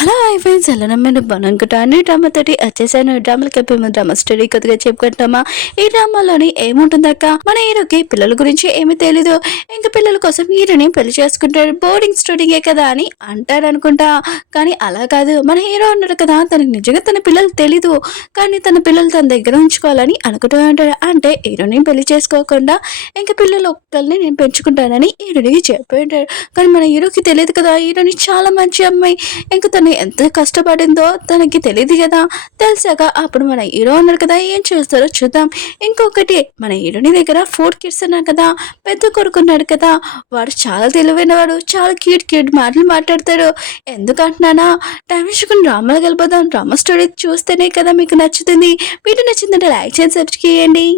Hello friends, ఎలా మీరు బాగునుకుంటా అన్ని డ్రామాతోటి వచ్చేసాను. డ్రామాలు కలిపి డ్రామా స్టోరీ కొద్దిగా చెప్పుకుంటామా. ఈ డ్రామాలోని ఏముంటుందక్క, మన హీరోకి పిల్లల గురించి ఏమీ తెలీదు. ఇంకా పిల్లల కోసం హీరోని పెళ్లి చేసుకుంటాడు. బోర్డింగ్ స్టూడింగే కదా అని అంటాడు అనుకుంటా. కానీ అలా కాదు, మన హీరో ఉన్నాడు కదా, తనకి నిజంగా తన పిల్లలు తెలీదు. కానీ తన పిల్లలు తన దగ్గర ఉంచుకోవాలని అనుకుంటూ ఉంటాడు. అంటే హీరోని పెళ్లి చేసుకోకుండా ఇంకా పిల్లలు ఒక్కరిని నేను పెంచుకుంటానని హీరోనికి చెప్పి ఉంటాడు. కానీ మన హీరోకి తెలియదు కదా, హీరోని చాలా మంచి అమ్మాయి, ఇంకా తను ఎంత కష్టపడిందో తనకి తెలియదు కదా. తెలిసాక అప్పుడు మన హీరో అన్నాడు కదా, ఏం చేస్తారో చూద్దాం. ఇంకొకటి, మన హీరోని దగ్గర 4 కిడ్స్ అన్నారు కదా, పెద్ద కొడుకున్నాడు కదా, వాడు చాలా తెలివైన వాడు, చాలా క్యూట్ క్యూట్ మాటలు మాట్లాడతాడు. ఎందుకంటున్నానా, టైం వేసుకుని డ్రామాలు కలిపోదాం. డ్రామా స్టోరీ చూస్తేనే కదా మీకు నచ్చుతుంది. వీడియో నచ్చిందంటే లైక్ చేసి సబ్స్క్రైబ్ చేయండి.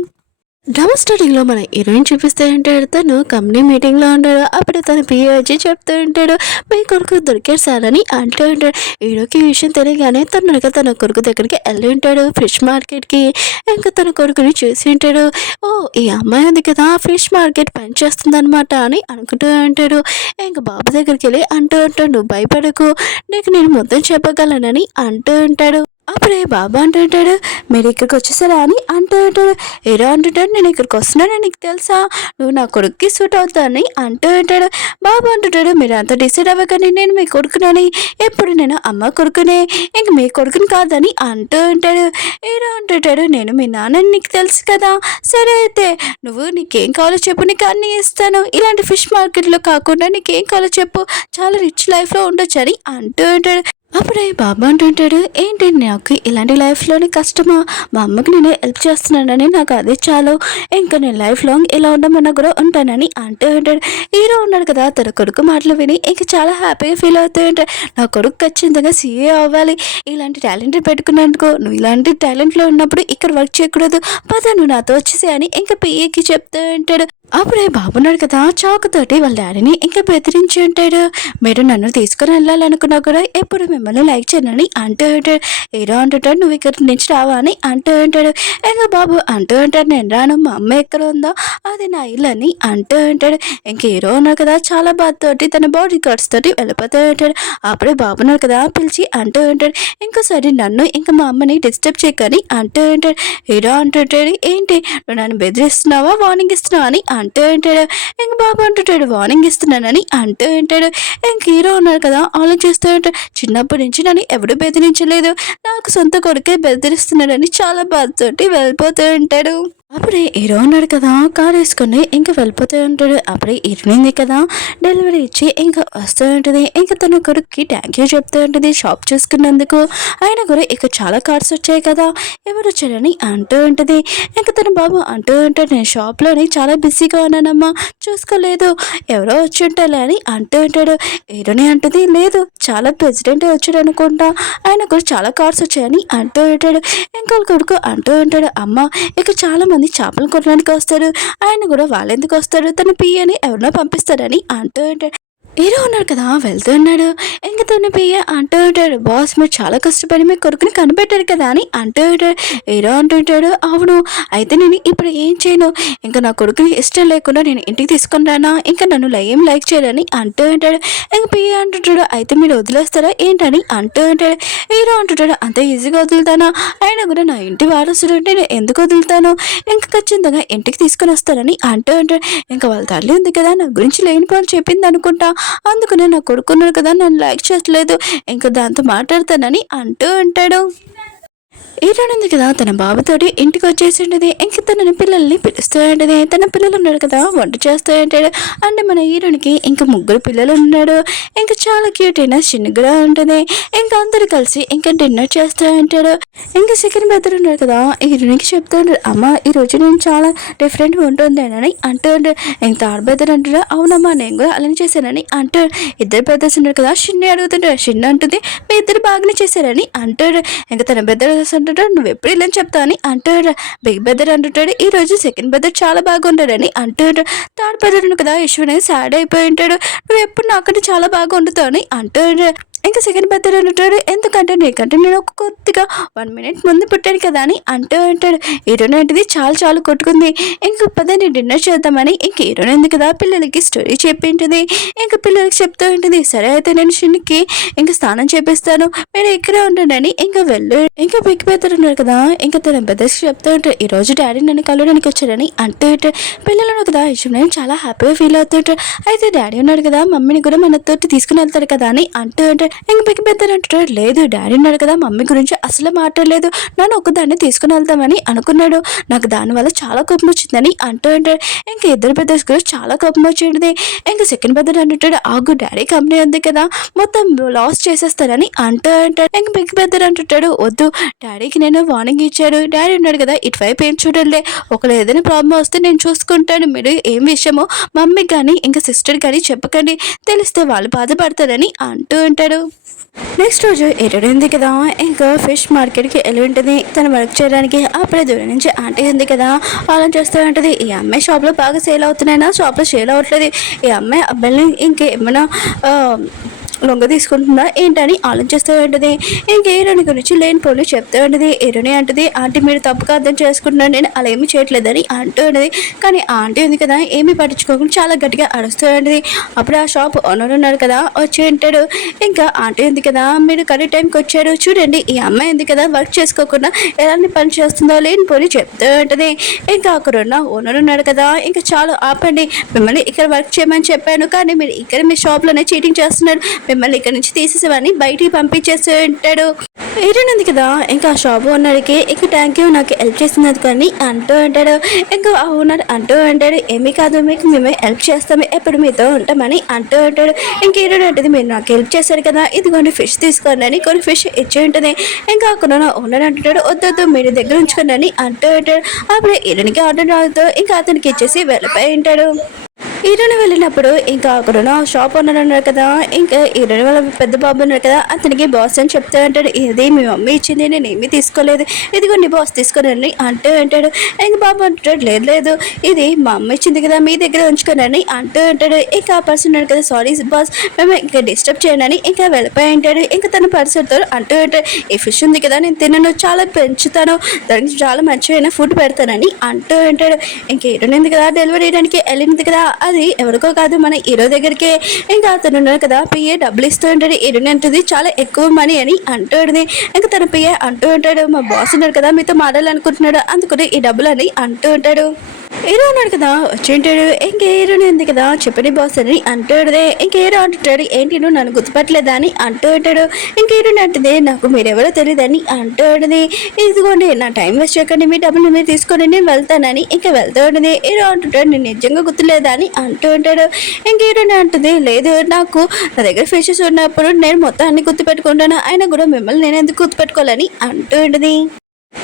డ్రామా స్టోరీలో మన హీరోయిన్ చూపిస్తూ ఉంటాడు. తను కంపెనీ మీటింగ్లో ఉంటాడు. అప్పుడు తన పిఏ వచ్చి చెప్తూ ఉంటాడు, మీ కొడుకు దొరికాడు సార్ అని అంటూ ఉంటాడు. హీరోకి ఈ విషయం తెలియగానే తన కొడుకు దగ్గరికి వెళ్ళి ఉంటాడు, ఫిష్ మార్కెట్కి. ఇంకా తన కొడుకుని చూసి ఉంటాడు. ఓ, ఈ అమ్మాయి ఉంది కదా ఫిష్ మార్కెట్ పని చేస్తుంది అనమాట అని అనుకుంటూ ఉంటాడు. ఇంకా బాబు దగ్గరికి వెళ్ళి అంటూ ఉంటాడు, భయపడకు, నీకు నేను మొత్తం చెప్పగలనని అంటూ ఉంటాడు. అప్పుడే బాబా అంటుంటాడు, మీరు ఇక్కడికి వచ్చేసారా అని అంటూ ఉంటాడు. హీరో అంటుంటాడు, నేను ఇక్కడికి వస్తున్నాను నీకు తెలుసా, నువ్వు నా కొడుక్కి సూట్ అవుతానని అంటూ ఉంటాడు. బాబా అంటుంటాడు, మీరు అంత డిసైడ్ అవ్వకని, నేను మీ కొడుకునని, ఎప్పుడు నేను అమ్మ కొడుకునే, ఇంక మీ కొడుకుని కాదని అంటూ ఉంటాడు. హీరో అంటుంటాడు, నేను మీ నాన్నని నీకు తెలుసు కదా, సరే అయితే నువ్వు నీకేం కావాలో చెప్పు, నీకు అన్నీ ఇస్తాను. ఇలాంటి ఫిష్ మార్కెట్లో కాకుండా నీకేం కావాలో చెప్పు, చాలా రిచ్ లైఫ్లో ఉండొచ్చు అని అంటూ ఉంటాడు. అప్పుడే బాబా అంటుంటాడు, ఏంటి నాకు ఇలాంటి లైఫ్లోనే కష్టమా, మా అమ్మకి నేను హెల్ప్ చేస్తున్నానని నాకు అదే చాలు, ఇంకా నేను లైఫ్ లాంగ్ ఇలా ఉండమన్నా కూడా ఉంటానని అంటూ ఉంటాడు. హీరో ఉన్నాడు కదా, తన కొడుకు మాటలు విని ఇంకా చాలా హ్యాపీగా ఫీల్ అవుతూ ఉంటాడు. నా కొడుకు ఖచ్చితంగా సీఏ అవ్వాలి, ఇలాంటి టాలెంట్ పెట్టుకున్నందుకు, నువ్వు ఇలాంటి టాలెంట్లో ఉన్నప్పుడు ఇక్కడ వర్క్ చేయకూడదు, పద నువ్వు నాతో వచ్చేసే అని ఇంకా పిఏకి చెప్తూ ఉంటాడు. అప్పుడే బాబున్నాడు కదా, చాకుతోటి వాళ్ళ డాడీని ఇంకా బెదిరించి ఉంటాడు. మీరు నన్ను తీసుకుని వెళ్ళాలనుకున్నా కూడా ఎప్పుడు మిమ్మల్ని లైక్ చేయనని అంటూ ఉంటాడు. హీరో అంటుంటాడు, నువ్వు ఇక్కడి నుంచి రావా అని అంటూ ఉంటాడు. ఇంకా బాబు అంటూ ఉంటాడు, నేను రాను, మా అమ్మ ఎక్కడ ఉందో అది నా ఇల్లు అని అంటూ ఉంటాడు. ఇంక హీరో ఉన్నాడు కదా, చాలా బాధతోటి తన బాడీ గార్డ్స్ తోటి వెళ్ళిపోతూ ఉంటాడు. అప్పుడే బాబున్నాడు కదా, పిలిచి అంటూ ఉంటాడు, ఇంకోసారి నన్ను ఇంకా మా అమ్మని డిస్టర్బ్ చేయకని అంటూ ఉంటాడు. హీరో అంటుంటాడు, ఏంటి నువ్వు నన్ను బెదిరిస్తున్నావా, వార్నింగ్ ఇస్తున్నావా అని అంటూ ఉంటాడు. ఇంక బాబు అంటుంటాడు, వార్నింగ్ ఇస్తున్నానని అంటూ ఉంటాడు. ఇంక హీరో ఉన్నాడు కదా, ఆలోచిస్తూ ఉంటాడు, చిన్నప్పటి నుంచి నన్ను ఎవడు బెదిరించలేదు, నాకు సొంత కొడుకే బెదిరిస్తున్నాడని చాలా బాధతోటి వెళ్ళిపోతూ ఉంటాడు. అప్పుడే హీరో ఉన్నాడు కదా, కార్ వేసుకొని ఇంకా వెళ్ళిపోతూ ఉంటాడు. అప్పుడే హీరోయిన్ కదా డెలివరీ ఇచ్చి ఇంకా వస్తూ ఉంటుంది. ఇంకా తన కొడుక్కి థ్యాంక్ యూ చెప్తూ ఉంటుంది షాప్ చూసుకున్నందుకు. ఆయన కూడా ఇక చాలా కార్స్ వచ్చాయి కదా, ఎవరు వచ్చారని అంటూ ఉంటుంది. ఇంకా తన బాబు అంటూ ఉంటాడు, నేను షాప్లోని చాలా బిజీగా ఉన్నానమ్మా, చూసుకోలేదు, ఎవరో వచ్చి ఉంటాలే అని అంటూ ఉంటాడు. హీరోని అంటుంది, లేదు చాలా ప్రెసిడెంట్ వచ్చాడు అనుకుంటా, ఆయన కూడా చాలా కార్స్ వచ్చాయని అంటూ ఉంటాడు. ఇంకొక కొడుకు అంటూ ఉంటాడు, అమ్మ ఇక చాలా మంది చేపలు కొనడానికి వస్తారు, ఆయన కూడా వాళ్ళెందుకు వస్తారు, తన పియ్యని ఎవరినో పంపిస్తారని అంటూ ఉంటాడు. హీరో ఉన్నాడు కదా, వెళ్తున్నాడు. ఇంకా తన పియ్య అంటూ ఉంటాడు, బాస్ మీరు చాలా కష్టపడి మీ కొడుకుని కనిపెట్టారు కదా అని అంటూ ఉంటాడు. హీరో అంటుంటాడు, అవును, అయితే నేను ఇప్పుడు ఏం చేయను, ఇంకా నా కొడుకుని ఇష్టం లేకుండా నేను ఇంటికి తీసుకొని రానా, ఇంకా నన్ను ఏం లైక్ చేయరని అంటూ ఉంటాడు. ఇంక పియ్య అంటుంటాడు, అయితే మీరు వదిలేస్తారా ఏంటని అంటూ ఉంటాడు. హీరో అంటుంటాడు, అంత ఈజీగా వదులుతానా, అయినా కూడా నా ఇంటి వారసుడు అంటే నేను ఎందుకు వదులుతాను, ఇంకా ఖచ్చితంగా ఇంటికి తీసుకొని వస్తానని అంటూ ఉంటాడు. ఇంకా వాళ్ళ తల్లి ఉంది కదా, నా గురించి లేని పని చెప్పింది అనుకుంటా, అందుకనే నా కొడుకున్నాడు కదా నన్ను లైక్ చేయట్లేదు, ఇంకా దాంతో మాట్లాడతానని అంటూ ఉంటాడు. హీరోయిన్ కదా, తన బాబుతోటి ఇంటికి వచ్చేసి ఉంటుంది. ఇంక తన పిల్లల్ని పిలుస్తూ ఉంటుంది. తన పిల్లలు ఉన్నాడు కదా, వంట చేస్తూ ఉంటాడు. అంటే మన హీరోయిన్కి ఇంకా 3 పిల్లలు ఉన్నాడు. ఇంకా చాలా క్యూట్ అయినా చిన్నగా ఉంటుంది. ఇంకా అందరు కలిసి ఇంకా డిన్నర్ చేస్తూ ఉంటాడు. ఇంకా సెకండ్ బెదర్ ఉన్నాడు కదా, హీరోయిన్కి చెప్తూ ఉంటాడు, అమ్మ ఈరోజు నేను చాలా డిఫరెంట్గా ఉంటుంది అని అంటూ ఉంటాడు. ఇంక థర్డ్ బెదర్ అంటాడు, అవునమ్మా నేను కూడా అలానే చేశానని అంటాడు. ఇద్దరు బెదర్స్ ఉన్నారు కదా, షిన్ని అడుగుతుంటాడు. షిన్ని అంటుంది, మీ ఇద్దరు బాగానే చేశారని అంటాడు. ఇంకా తన బెదర్ అంటాడు, నువ్వు ఎప్పుడు ఇలా చెప్తా అని అంటాడు. బిగ్ బెదర్ అంటుంటాడు, ఈ రోజు సెకండ్ బెదర్ చాలా బాగుంటాడని అంటాడు. థర్డ్ బెదర్ కదా, యశ్వని సాడ్ అయిపోయి ఉంటాడు, నువ్వు ఎప్పుడు నాకంటే చాలా బాగా వండుతావు అని అంటాడు. ఇంకా సెకండ్ బర్త్డే అంటాడు, ఎందుకంటే నీకంటే నేను ఒక కొద్దిగా 1 minute ముందు పుట్టాను కదా అని అంటూ ఉంటాడు. హీరోయిన్ ఏంటిది చాలా చాలా కొట్టుకుంది. ఇంక పదని డిన్నర్ చేద్దామని ఇంక హీరోయిన్ ఉంది కదా పిల్లలకి స్టోరీ చెప్పింటుంది. ఇంకా పిల్లలకి చెప్తూ ఉంటుంది, సరే అయితే నేను షిన్కి ఇంకా స్నానం చేపిస్తాను, మీరు ఇక్కడే ఉండండి అని ఇంకా వెళ్ళు. ఇంకా బిగ్ బ్రదర్ ఉన్నారు కదా, ఇంకా తన బ్రదర్స్ చెప్తూ ఉంటారు, ఈ రోజు డాడీ నన్ను కలవడానికి వచ్చాడని అంటూ ఉంటారు. పిల్లలు కదా నేను చాలా హ్యాపీగా ఫీల్ అవుతుంటారు. అయితే డాడీ ఉన్నాడు కదా మమ్మీని కూడా మనతో తీసుకుని వెళ్తారు కదా అని అంటూ ఉంటారు. ఇంకా బిగ్ బ్రదర్ అంటాడు, లేదు డాడీ ఉన్నాడు కదా మమ్మీ గురించి అసలు మాట్లాడలేదు, నన్ను ఒకదాన్ని తీసుకుని వెళ్తామని అనుకున్నాడు, నాకు దానివల్ల చాలా కోపం వచ్చిందని అంటూ ఉంటాడు. ఇంకా ఇద్దరు బ్రదర్స్ కూడా చాలా కోపం వచ్చింది. ఇంకా సెకండ్ బ్రదర్ అంటాడు, ఆగు డాడీ కంపెనీ ఉంది కదా మొత్తం లాస్ చేసేస్తారని అంటూ ఉంటాడు. ఇంకా బిగ్ బ్రదర్ అంటుంటాడు, వద్దు డాడీకి నేను వార్నింగ్ ఇచ్చాడు, డాడీ ఉన్నాడు కదా ఇటువైపు ఏం చూడండి, ఒకవేళ ఏదైనా ప్రాబ్లం వస్తే నేను చూసుకుంటాను, మీరు ఏం విషయమో మమ్మీ కానీ ఇంకా సిస్టర్ కానీ చెప్పకండి, తెలిస్తే వాళ్ళు బాధపడతారని అంటూ ఉంటాడు. నెక్స్ట్ రోజు ఎరుడింది కదా, ఇంకా ఫిష్ మార్కెట్కి వెళ్ళి ఉంటుంది తను వర్క్ చేయడానికి. అప్పుడే దూరం నుంచి ఆంటీ ఉంది కదా వాళ్ళని చూస్తూ ఉంటుంది, ఈ అమ్మాయి షాప్లో బాగా సేల్ అవుతున్నాయినా, షాప్లో సేల్ అవ్వట్లేదు, ఈ అమ్మాయి అబ్బాయిని ఇంకేమైనా లొంగ తీసుకుంటుందా ఏంటని ఆలోచిస్తూ ఉంటుంది. ఇంక హీరోని గురించి లేని పోలు చెప్తూ ఉంటుంది. హీరోని అంటుంది, ఆంటీ మీరు తప్పుగా అర్థం చేసుకుంటున్నాను, నేను అలా ఏమీ చేయట్లేదని అంటూ ఉంటుంది. కానీ ఆంటీ ఉంది కదా ఏమీ పట్టించుకోకుండా చాలా గట్టిగా అరుస్తూ ఉంటుంది. అప్పుడు ఆ షాప్ ఓనర్ ఉన్నారు కదా వచ్చి ఉంటాడు. ఇంకా ఆంటీ ఉంది కదా మీరు కరెక్ట్ టైంకి వచ్చారు, చూడండి ఈ అమ్మాయి ఉంది కదా వర్క్ చేసుకోకుండా ఎలాంటి పని చేస్తుందో లేని పోలి చెప్తూ ఉంటుంది. ఇంకా అక్కడున్న ఓనర్ ఉన్నాడు కదా, ఇంకా చాలా ఆపండి, మిమ్మల్ని ఇక్కడ వర్క్ చేయమని చెప్పాను కానీ మీరు ఇక్కడ మీ షాప్లోనే చీటింగ్ చేస్తున్నారు, మిమ్మల్ని ఇక్కడ నుంచి తీసేసేవని బయటికి పంపించేస్తూ ఉంటాడు. ఏరునుంది కదా ఇంకా ఆ షాప్ ఓనర్కి ఇంకా థ్యాంక్ యూ నాకు హెల్ప్ చేస్తున్నది కానీ అంటూ ఉంటాడు. ఇంకా ఆ ఓనర్ అంటూ ఉంటాడు, ఏమీ కాదు మీకు మేమే హెల్ప్ చేస్తాము, ఎప్పుడు మీతో ఉంటామని అంటూ ఉంటాడు. ఇంక హీరోయిన్ అంటుంది, మీరు నాకు హెల్ప్ చేశారు కదా ఇదిగోండి ఫిష్ తీసుకోండి అని కొన్ని ఫిష్ ఇచ్చి ఉంటుంది. ఇంకా అక్కడ ఓనర్ అంటుంటాడు, వద్దు మీరు దగ్గర ఉంచుకోండి అని అంటూ ఉంటాడు. అప్పుడు హీరోయిన్కి ఆర్డర్ రావుతూ ఇంకా అతనికి ఇచ్చేసి వెళ్ళిపోయి ఉంటాడు. హీరోని వెళ్ళినప్పుడు ఇంకా అక్కడ షాప్ ఓనర్ ఉన్నారు కదా, ఇంకా హీరోని వాళ్ళ పెద్ద బాబు ఉన్నారు కదా అతనికి బాస్ అని చెప్తూ ఉంటాడు, ఇది మీ మమ్మీ ఇచ్చింది నేను ఏమీ తీసుకోలేదు, ఇదిగోండి బాస్ తీసుకుని అంటూ ఉంటాడు. ఇంక బాబు అంటాడు, లేదు ఇది మా అమ్మ ఇచ్చింది కదా మీ దగ్గర ఉంచుకోనని అంటూ ఉంటాడు. ఇంకా ఆ పర్సన్ ఉన్నాడు కదా, సారీ బాస్ మేము ఇంకా డిస్టర్బ్ చేయనని ఇంకా వెళ్ళిపోయి ఉంటాడు. ఇంకా తన పర్సన్తో అంటూ ఉంటాడు, ఈ ఫిష్ ఉంది కదా నేను తినను, చాలా పెంచుతాను, దానికి చాలా మంచిగా ఫుడ్ పెడతానని అంటూ ఉంటాడు. ఇంక హీరోని ఉంది కదా డెలివరీ చేయడానికి వెళ్ళింది కదా, అది ఎవరికో కాదు మన హీరో దగ్గరికి. ఇంకా అతను ఉన్నారు కదా పిఏ డబ్బులు ఇస్తూ ఉంటాడు. హీరోని అంటుంది చాలా ఎక్కువ మనీ అని అంటూ ఉంటుంది. ఇంకా తన పిఏ అంటూ ఉంటాడు, మా బాస్ ఉన్నాడు కదా మీతో మాట్లాడాలనుకుంటున్నాడు అందుకని ఈ డబ్బులు అని అంటూ ఉంటాడు. హీరో ఉన్నాడు కదా వచ్చి ఉంటాడు. ఇంక హీరోని ఉంది కదా చెప్పని బాస్ అని అంటూ ఉంటుంది. ఇంక హీరో అంటుంటాడు, ఏంటి నువ్వు నన్ను గుర్తుపట్టలేదా అని అంటూ ఉంటాడు. ఇంక హీరోని అంటుంది, నాకు మీరెవరో తెలియదని అంటూ ఉంటుంది. ఇదిగోండి నా టైం వేస్ట్ చేయకండి, మీ డబ్బులు మీరు తీసుకొని నేను వెళ్తానని ఇంకా వెళ్తూ ఉంటుంది. హీరో అంటుంటాడు, నేను నిజంగా గుర్తులేదా అని అంటూ ఉంటాడు. ఇంక హీరోని అంటుంది, లేదు నాకు నా దగ్గర ఫిషెస్ ఉన్నప్పుడు నేను మొత్తం అన్ని గుర్తుపెట్టుకుంటాను, అయినా కూడా మిమ్మల్ని నేను ఎందుకు గుర్తుపెట్టుకోవాలని అంటూ ఉంటుంది.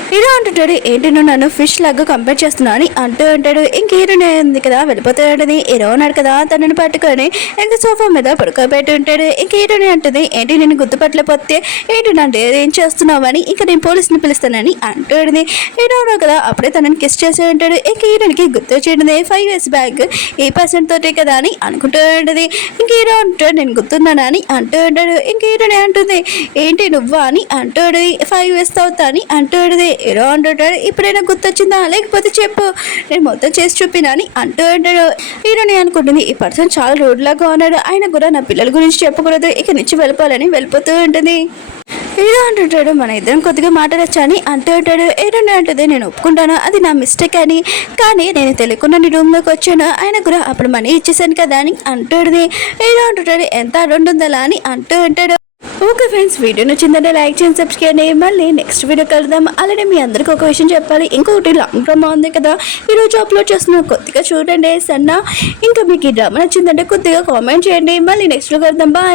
హీరో అంటుంటాడు, ఏంటి నువ్వు నన్ను ఫిష్ లాగా కంపేర్ చేస్తున్నావు అని అంటూ ఉంటాడు. ఇంక హీరోని ఉంది కదా వెళ్ళిపోతూ ఉంటుంది. హీరో ఉన్నాడు కదా తనని పట్టుకొని ఇంక సోఫా మీద పడుకోబెట్టి ఉంటాడు. ఇంక హీరోని అంటుంది, ఏంటి నేను గుర్తుపట్టలేకపోతే ఏంటి అంటే ఏం చేస్తున్నావు అని ఇంకా నేను పోలీసుని పిలుస్తానని అంటూ ఉంటుంది. హీరో ఉన్నాడు కదా అప్పుడే తనని కిస్ చేసి ఉంటాడు. ఇంక హీరోనికి గుర్తు వచ్చింది 5 years బ్యాక్ ఈ పర్సన్ తోటే కదా అని అనుకుంటూ ఉంటుంది. ఇంక హీరో అంటాడు, నేను గుర్తున్నానా అని అంటూ ఉంటాడు. ఇంక హీరోని అంటుంది, ఏంటి నువ్వా అని అంటాడు. 5 years అవుతా అని అంటాడు. హీరో అంటుంటాడు, ఇప్పుడైనా గుర్తొచ్చిందా లేకపోతే చెప్పు నేను మొత్తం చేసి చూపినా అని అంటూ ఉంటాడు. హీరోని అనుకుంటుంది, ఈ పర్సన్ చాలా రోడ్ లాగా ఉన్నాడు, ఆయన కూడా నా పిల్లల గురించి చెప్పకూడదు, ఇక నుంచి వెళ్ళిపోవాలని వెళ్ళిపోతూ ఉంటుంది. హీరో అంటుంటాడు, మన ఇద్దరం కొద్దిగా మాట్లాడచ్చా అని అంటూ ఉంటాడు. హీరోని అంటుంది, నేను ఒప్పుకుంటాను అది నా మిస్టేక్ అని, కానీ నేను తెలియకుండా నీ రూమ్లోకి వచ్చాను, ఆయన కూడా అప్పుడు మనీ ఇచ్చేసాను కదా అని అంటుంది. హీరో అంటుంటాడు, ఎంత అడౌంట్ ఉందా అని అంటూ ఉంటాడు. ఓకే ఫ్రెండ్స్, వీడియో నచ్చిందంటే లైక్ చేయండి, సబ్స్క్రైబ్ చేయండి. మళ్ళీ నెక్స్ట్ వీడియో కలుద్దాం. అలానే మీ అందరికీ ఒక విషయం చెప్పాలి, ఇంకొకటి లాంగ్ డ్రామా ఉంది కదా ఈరోజు అప్లోడ్ చేస్తున్నా, కొద్దిగా చూడండి సన్నా. ఇంకా మీకు ఈ డ్రామా నచ్చిందంటే కొద్దిగా కామెంట్ చేయండి. మళ్ళీ నెక్స్ట్ వీడియో కలుద్దాం. బాయ్.